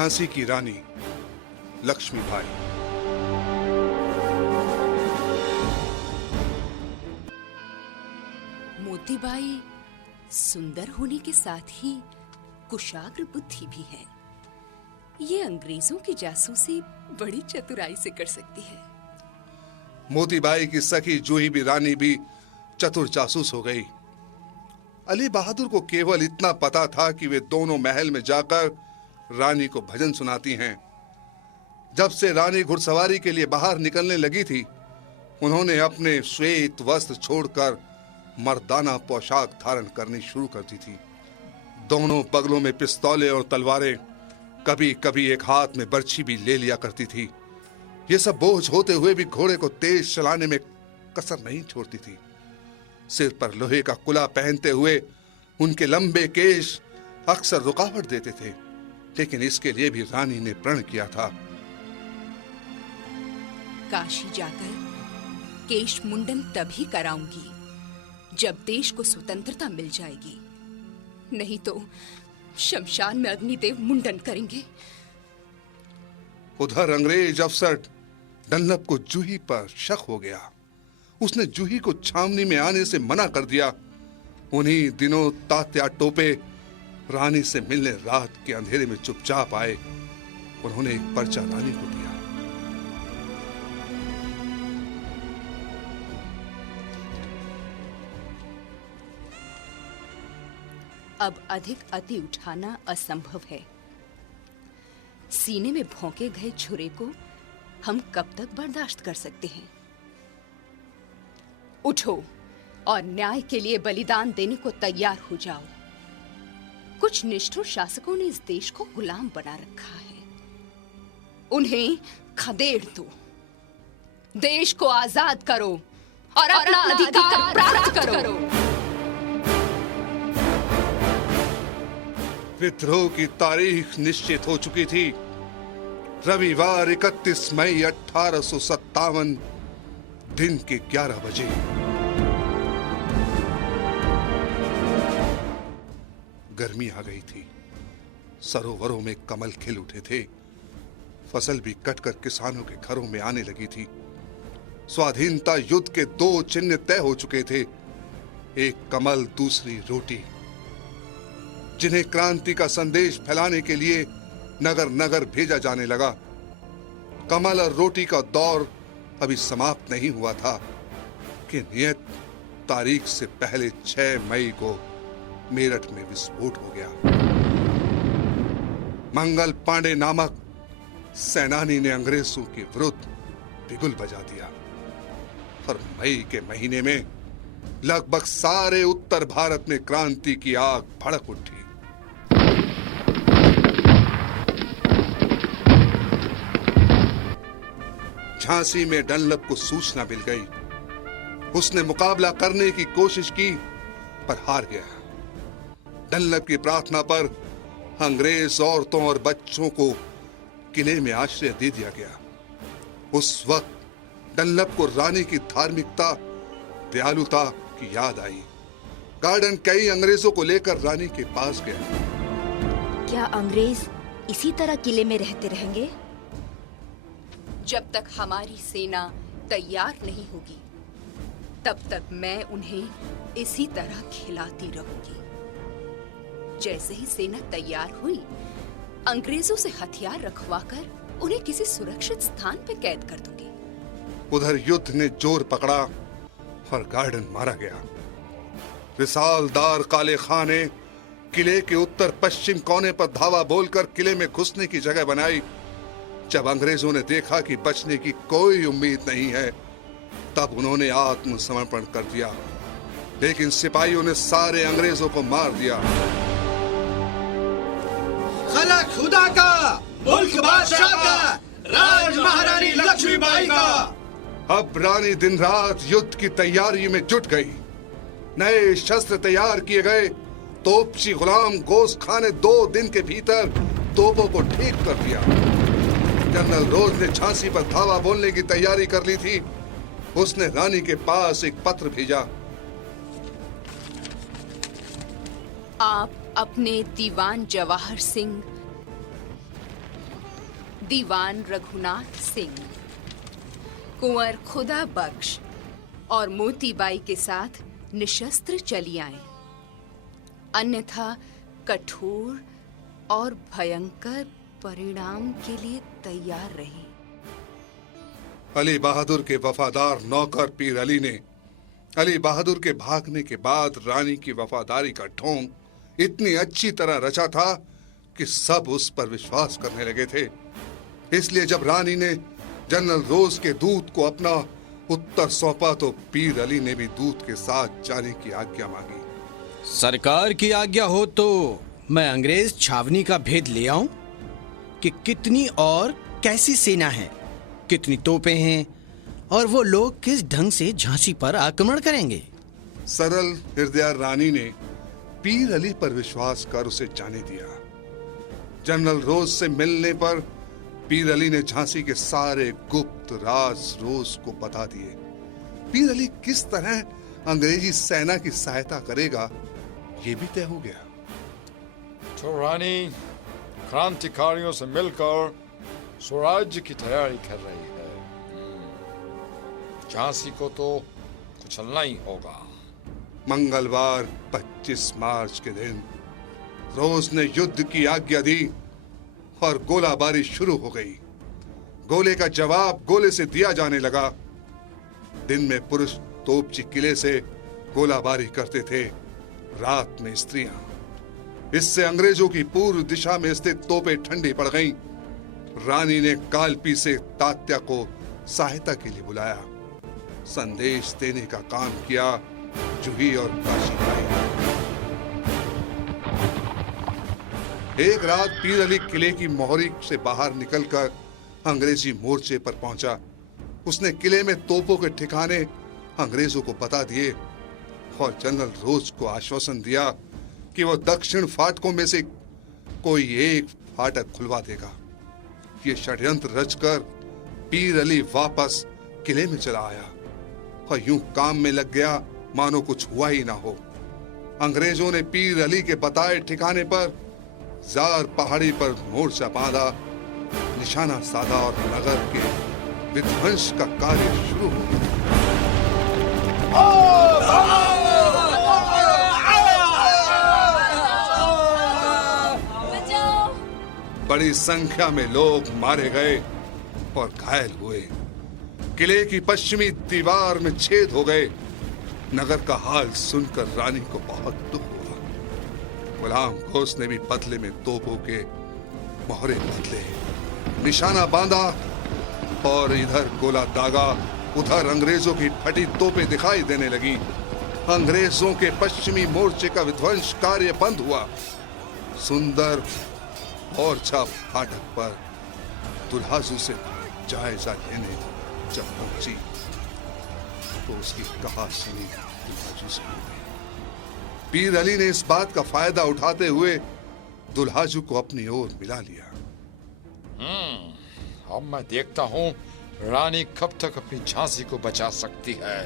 झांसी की रानी लक्ष्मीबाई। मोतीबाई सुंदर होने के साथ ही कुशाग्र बुद्धि भी है। ये अंग्रेजों की जासूसी बड़ी चतुराई से कर सकती है। मोतीबाई की सखी जूही भी रानी भी चतुर जासूस हो गई। अली बहादुर को केवल इतना पता था कि वे दोनों महल में जाकर रानी को भजन सुनाती हैं। जब से रानी घुड़सवारी के लिए बाहर निकलने लगी थी, उन्होंने अपने श्वेत वस्त्र छोड़कर मर्दाना पोशाक धारण करनी शुरू कर दी थी। दोनों बगलों में पिस्तौलें और तलवारें, कभी कभी एक हाथ में बर्छी भी ले लिया करती थी। ये सब बोझ होते हुए भी घोड़े को तेज चलाने में कसर नहीं छोड़ती थी। सिर पर लोहे का कुला पहनते हुए उनके लंबे केश अक्सर रुकावट देते थे, लेकिन इसके लिए भी रानी ने प्रण किया था। काशी जाकर केश मुंडन तभी कराऊंगी जब देश को स्वतंत्रता मिल जाएगी, नहीं तो शमशान में अग्निदेव मुंडन करेंगे। उधर अंग्रेज अफसर डनलप को जूही पर शक हो गया। उसने जूही को छावनी में आने से मना कर दिया। उन्हीं दिनों तात्या टोपे रानी से मिलने रात के अंधेरे में चुपचाप आए। उन्होंने एक पर्चा रानी को दिया। अब अधिक अति उठाना असंभव है। सीने में भौंके गए छुरे को हम कब तक बर्दाश्त कर सकते हैं? उठो और न्याय के लिए बलिदान देने को तैयार हो जाओ। कुछ निष्ठुर शासकों ने इस देश को गुलाम बना रखा है, उन्हें खदेड़ दो। देश को आजाद करो और अपना अधिकार प्राप्त करो। विद्रोह की तारीख निश्चित हो चुकी थी। रविवार 31 मई 1857 दिन के 11 बजे। गर्मी आ गई थी। सरोवरों में कमल खिल उठे थे। फसल भी कटकर किसानों के घरों में आने लगी थी। स्वाधीनता युद्ध के 2 चिन्ह तय हो चुके थे, एक कमल, दूसरी रोटी, जिन्हें क्रांति का संदेश फैलाने के लिए नगर नगर भेजा जाने लगा। कमल और रोटी का दौर अभी समाप्त नहीं हुआ था कि नियत तारीख से पहले 6 मई को मेरठ में विस्फोट हो गया। मंगल पांडे नामक सेनानी ने अंग्रेजों के विरुद्ध बिगुल बजा दिया और मई के महीने में लगभग सारे उत्तर भारत में क्रांति की आग भड़क उठी। झांसी में डनलप को सूचना मिल गई। उसने मुकाबला करने की कोशिश की पर हार गया। डनलप की प्रार्थना पर अंग्रेज औरतों और बच्चों को किले में आश्रय दे दिया गया। उस वक्त डनलप को रानी की धार्मिकता, दयालुता की याद आई। गार्डन कई अंग्रेजों को लेकर रानी के पास गया। क्या अंग्रेज इसी तरह किले में रहते रहेंगे? जब तक हमारी सेना तैयार नहीं होगी, तब तक मैं उन्हें इसी तरह खिलाती रहूंगी। जैसे ही सेना तैयार हुई, अंग्रेजों से हथियार रखवाकर उन्हें किसी सुरक्षित स्थान पर कैद कर दूंगी। उधर युद्ध ने जोर पकड़ा और गार्डन मारा गया। रिसालदार काले खां ने किले के उत्तर पश्चिम कोने पर धावा बोलकर किले में घुसने की जगह बनाई। जब अंग्रेजों ने देखा कि बचने की कोई उम्मीद नहीं है, तब उन्होंने आत्मसमर्पण कर दिया। लेकिन सिपाहियों ने सारे अंग्रेजों को मार दिया। खला खुदा का, मुल्क बादशाह का, राज महारानी लक्ष्मीबाई का। अब रानी दिन रात युद्ध की तैयारी में जुट गई। नए शस्त्र तैयार किए गए। तोपची गुलाम गोश्त खां ने 2 दिन के भीतर तोपों को ठीक कर दिया। जनरल रोज ने झांसी पर धावा बोलने की तैयारी कर ली थी। उसने रानी के पास एक पत्र भेजा। आप अपने दीवान जवाहर सिंह दीवान रघुनाथ सिंह, कुंवर खुदा बख्श और मोतीबाई के साथ निशस्त्र चली आए, अन्यथा कठोर और भयंकर परिणाम के लिए तैयार रही। अली बहादुर के वफादार नौकर पीर अली ने अली बहादुर के भागने के बाद रानी की वफादारी का ढोंग इतनी अच्छी तरह रचा था कि सब उस पर विश्वास करने लगे थे। इसलिए जब रानी ने जनरल रोज के दूत को अपना उत्तर सौंपा तो पीर अली ने भी दूत के साथ जाने की आज्ञा मांगी। सरकार की आज्ञा हो तो मैं अंग्रेज छावनी का भेद ले आऊं कि कितनी और कैसी सेना है, कितनी तोपें हैं और वो लोग किस ढंग से झांसी पर आक्रमण करेंगे। सरल हृदय रानी ने पीर अली पर विश्वास कर उसे जाने दिया। जनरल रोज से मिलने पर पीर अली ने झांसी के सारे गुप्त राज रोज को बता दिए। पीर अली किस तरह अंग्रेजी सेना की सहायता करेगा ये भी तय हो गया। तो रानी क्रांतिकारियों से मिलकर स्वराज्य की तैयारी कर रही है। झांसी को तो कुचलना ही होगा। मंगलवार 25 मार्च के दिन रोज ने युद्ध की आज्ञा दी और गोलाबारी शुरू हो गई। गोले का जवाब गोले से दिया जाने लगा। दिन में पुरुष तोपची किले से गोलाबारी करते थे, रात में स्त्रियां। इससे अंग्रेजों की पूर्व दिशा में स्थित तोपें ठंडी पड़ गईं। रानी ने कालपी से तात्या को सहायता के लिए बुलाया। संदेश देने का काम किया जूही और काशीबाई ने। एक रात पीर अली किले की मोहरी से बाहर निकलकर अंग्रेजी मोर्चे पर पहुंचा। उसने किले में तोपों के ठिकाने अंग्रेजों को बता दिए और जनरल रोज को आश्वासन दिया कि वो दक्षिण फाटकों में से कोई एक फाटक खुलवा देगा। ये षड्यंत्र रचकर पीर अली वापस किले में चला आया और यूं काम में लग गया मानो कुछ हुआ ही ना हो। अंग्रेजों ने पीर अली के बताए ठिकाने पर जार पहाड़ी पर मोर्चा बांधा, निशाना साधा और नगर के विध्वंस का कार्य शुरू हो गया। बड़ी संख्या में लोग मारे गए और घायल हुए। किले की पश्चिमी दीवार में छेद हो गए। नगर का हाल सुनकर रानी को बहुत दुख हुआ। गुलाम घोष ने भी बदले में तोपों के मोहरे बदले, निशाना बांधा और इधर गोला दागा, उधर अंग्रेजों की फटी तोपें दिखाई देने लगी। अंग्रेजों के पश्चिमी मोर्चे का विध्वंस कार्य बंद हुआ। सुंदर मोर्चा फाटक पर दुल्हाजू से जायजा लेने जब पहुंची तो उसकी कहा सुनी दुल्हाजू से हो गई। पीर अली ने इस बात का फायदा उठाते हुए दुल्हाजू को अपनी ओर मिला लिया। अब मैं देखता हूँ रानी कब तक अपनी झांसी को बचा सकती है।